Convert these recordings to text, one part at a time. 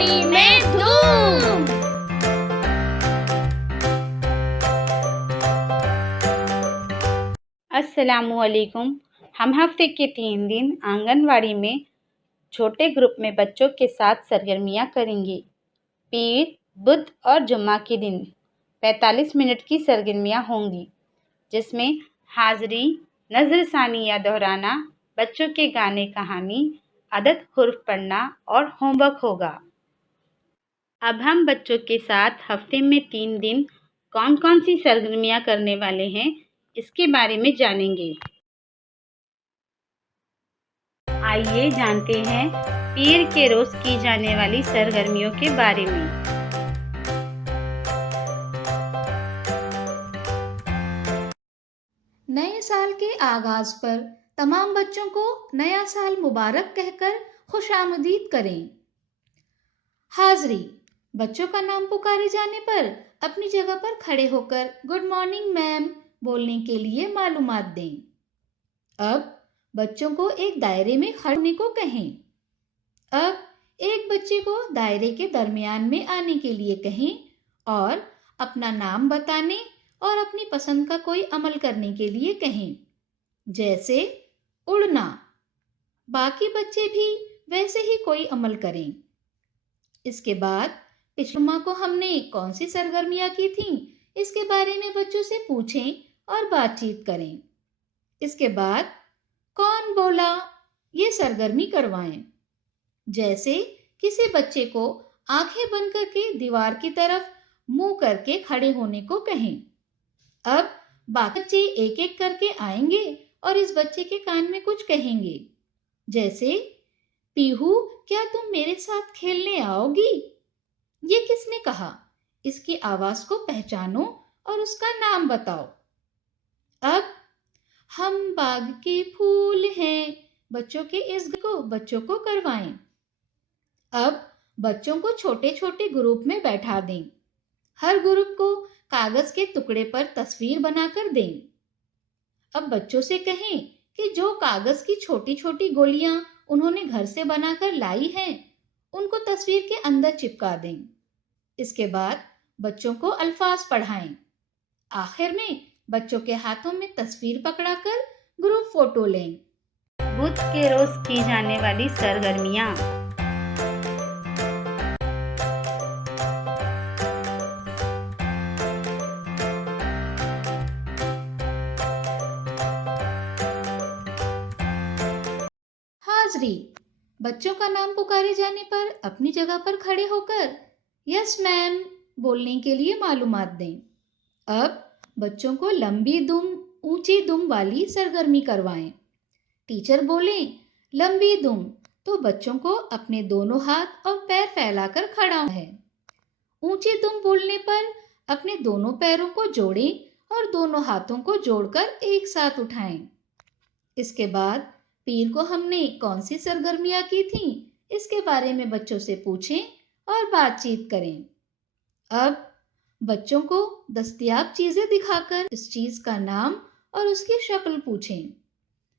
वाड़ी में धूम। अस्सलामुअलैकुम। हम हफ्ते के 3 दिन आंगनवाड़ी में छोटे ग्रुप में बच्चों के साथ सरगर्मियाँ करेंगे। पीर, बुध और जुम्मा के दिन 45 मिनट की सरगर्मियाँ होंगी, जिसमें हाज़री, नज़र सानी या दोहराना, बच्चों के गाने कहानी, अदद हुर्फ पढ़ना और होमवर्क होगा। अब हम बच्चों के साथ हफ्ते में 3 दिन कौन कौन सी सरगर्मियाँ करने वाले हैं, इसके बारे में जानेंगे। आइए जानते हैं पीर के रोज़ की जाने वाली सरगर्मियों के बारे में। नए साल के आगाज पर तमाम बच्चों को नया साल मुबारक कहकर खुशामदीद करें। हाज़री, बच्चों का नाम पुकारे जाने पर अपनी जगह पर खड़े होकर गुड मॉर्निंग मैम बोलने के लिए मालूमात दें। अब बच्चों को एक दायरे में खड़े होने को कहें। अब एक बच्चे को दायरे के दरमियान में आने के लिए कहें और अपना नाम बताने और अपनी पसंद का कोई अमल करने के लिए कहें, जैसे उड़ना। बाकी बच्चे भी वैसे ही कोई अमल करें। इसके बाद पिछले जुम्मा को हमने कौन सी सरगर्मियां की थीं, इसके बारे में बच्चों से पूछें और बातचीत करें। इसके बाद कौन बोला ये सरगर्मी करवाएं, जैसे किसी बच्चे को आंखें बंद करके दीवार की तरफ मुंह करके खड़े होने को कहें। अब बाकी बच्चे एक एक करके आएंगे और इस बच्चे के कान में कुछ कहेंगे, जैसे पीहू क्या तुम मेरे साथ खेलने आओगी? ये किसने कहा? इसकी आवाज को पहचानो और उसका नाम बताओ। अब हम बाग के फूल हैं, बच्चों के इस को बच्चों को करवाएं। अब बच्चों को छोटे छोटे ग्रुप में बैठा दें। हर ग्रुप को कागज के टुकड़े पर तस्वीर बनाकर दें। अब बच्चों से कहें कि जो कागज की छोटी छोटी गोलियां उन्होंने घर से बनाकर लाई हैं, उनको तस्वीर के अंदर चिपका दें। इसके बाद बच्चों को अल्फाज पढ़ाएं। आखिर में बच्चों के हाथों में तस्वीर पकड़ाकर ग्रुप फोटो लें। बुध के रोज़ की जाने वाली सरगर्मियाँ। हाज़री, बच्चों का नाम पुकारे जाने पर अपनी जगह पर खड़े होकर यस मैम बोलने के लिए मालूमात दें। अब बच्चों को लंबी दुम, ऊंची दुम वाली सरगर्मी करवाएं। टीचर बोलें लंबी दुम, तो बच्चों को अपने दोनों हाथ और पैर फैलाकर खड़ा है। ऊंची दुम बोलने पर अपने दोनों पैरों को जोड़ें और दोनों हाथों को जोड़कर एक साथ उठाएं। इसके बाद पीर को हमने कौन सी सरगर्मियां की थीं, इसके बारे में बच्चों से पूछें और बातचीत करें। अब बच्चों को दस्तयाब चीजें दिखाकर इस चीज का नाम और उसकी शक्ल पूछें।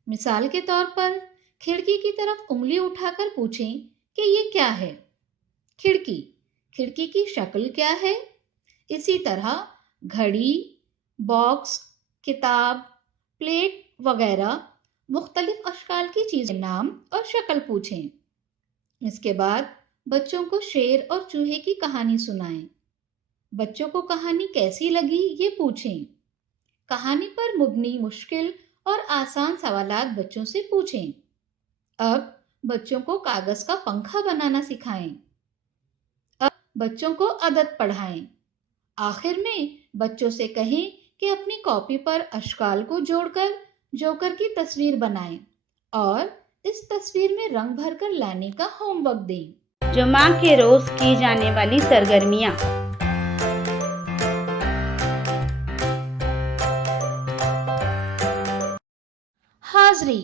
मिसाल के तौर पर खिड़की की तरफ उंगली उठाकर पूछें कि ये क्या है? खिड़की, खिड़की की शक्ल क्या है? इसी तरह घड़ी, बॉक्स, किताब, प्लेट वगैरह मुख्तलिफ अशकाल की चीजें नाम और शक्ल पूछें। इसके बाद बच्चों को शेर और चूहे की कहानी सुनाएं। बच्चों को कहानी कैसी लगी ये पूछें। कहानी पर मुबनी मुश्किल और आसान सवालात बच्चों से पूछें। अब बच्चों को कागज का पंखा बनाना सिखाएं। अब बच्चों को अदद पढ़ाएं। आखिर में बच्चों से कहें कि अपनी कॉपी पर अशकाल को जोड़कर जोकर की तस्वीर बनाएं और इस तस्वीर में रंग भरकर लाने का होमवर्क दें। जुम्मा के रोज़ की जाने वाली सरगर्मियाँ। हाज़री,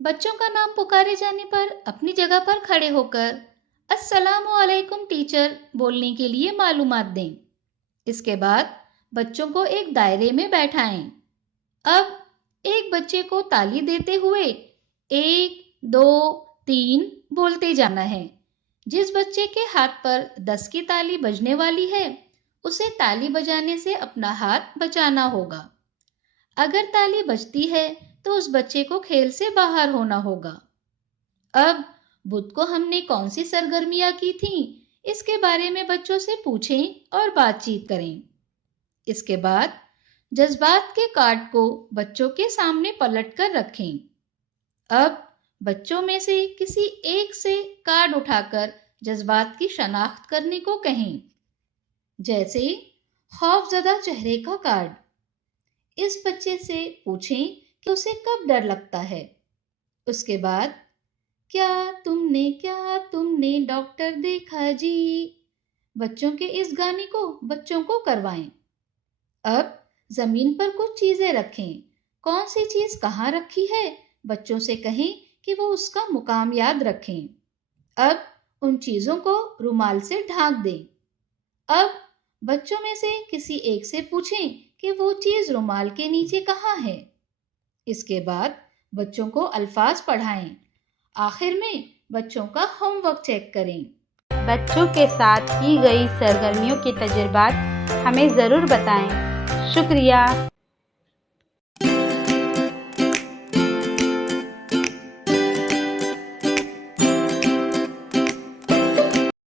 बच्चों का नाम पुकारे जाने पर अपनी जगह पर खड़े होकर अस्सलामु अलैकुम टीचर बोलने के लिए मालूमात दें। इसके बाद बच्चों को एक दायरे में बैठाएं। अब एक बच्चे को ताली देते हुए 1, 2, 3 बोलते जाना है, جس بچے کے ہاتھ پر 10 کی تالی بجنے والی ہے اسے تالی بجانے سے اپنا ہاتھ بچانا ہوگا۔ اگر تالی بجتی ہے تو اس بچے کو کھیل سے باہر ہونا ہوگا۔ اب بدھ کو ہم نے کون سی سرگرمیاں کی تھیں اس کے بارے میں بچوں سے پوچھیں اور بات چیت کریں۔ اس کے بعد جذبات کے کارڈ کو بچوں کے سامنے پلٹ کر رکھیں۔ اب بچوں میں سے کسی ایک سے کارڈ اٹھا کر جذبات کی شناخت کرنے کو کہیں، جیسے خوف زدہ چہرے کا کارڈ۔ اس بچے سے پوچھیں کہ اسے کب ڈر لگتا ہے۔ اس کے بعد کیا تم نے ڈاکٹر دیکھا جی، بچوں کے اس گانے کو بچوں کو کروائیں۔ اب زمین پر کچھ چیزیں رکھیں، کون سی چیز کہاں رکھی ہے بچوں سے کہیں کہ وہ اس کا مقام یاد رکھیں۔ اب ان چیزوں کو رومال سے ڈھانک دیں۔ اب بچوں میں سے کسی ایک سے پوچھیں کہ وہ چیز رومال کے نیچے کہاں ہے۔ اس کے بعد بچوں کو الفاظ پڑھائیں۔ آخر میں بچوں کا ہوم ورک چیک کریں۔ بچوں کے ساتھ کی گئی سرگرمیوں کے تجربات ہمیں ضرور بتائیں۔ شکریہ۔